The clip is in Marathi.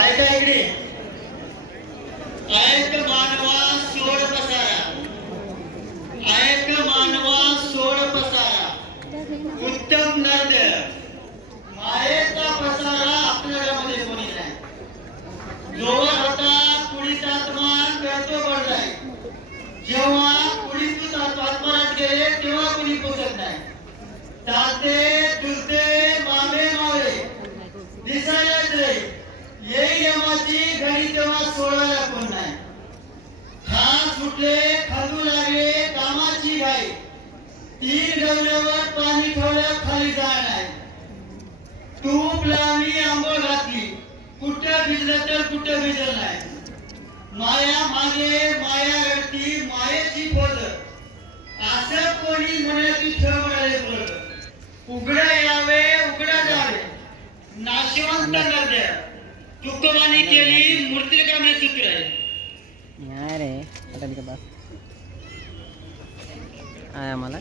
ऐका इकडे, ऐक मानवा सोड पसारा, ऐक मानवा सोड पसारा, उत्तम नर्द मायेचा पसारा आपल्या घरामध्ये कोणी नाही. जोवर होता कुडीत आत्मा करतो पडलाय, जेव्हा कुडीतून आत्मरात गेले तेव्हा कुणी पोचत नाही. ताते चुलते मामे मावे दिसायलाच रे, येई यमाची घडी तेव्हा सोडायला कोण नाही. खास सुटले खालू लागले कामाची घाई, तीन गवल्यावर पाणी ठेवलं खाली जाय नाही. तूप लावली आंघोळ घातली, कुठं भिजलं तर कुठं भिजलं नाही. माया मागे माया रडती मायेची पोज, असं कोणी म्हणे की ठेव म्हणाले बोलत. उघडा यावे उघडा जावे, नाशवंत नद्या तुकोबाने केली मूर्तिकामे चित्र नाही रे आता बस आहे आम्हाला.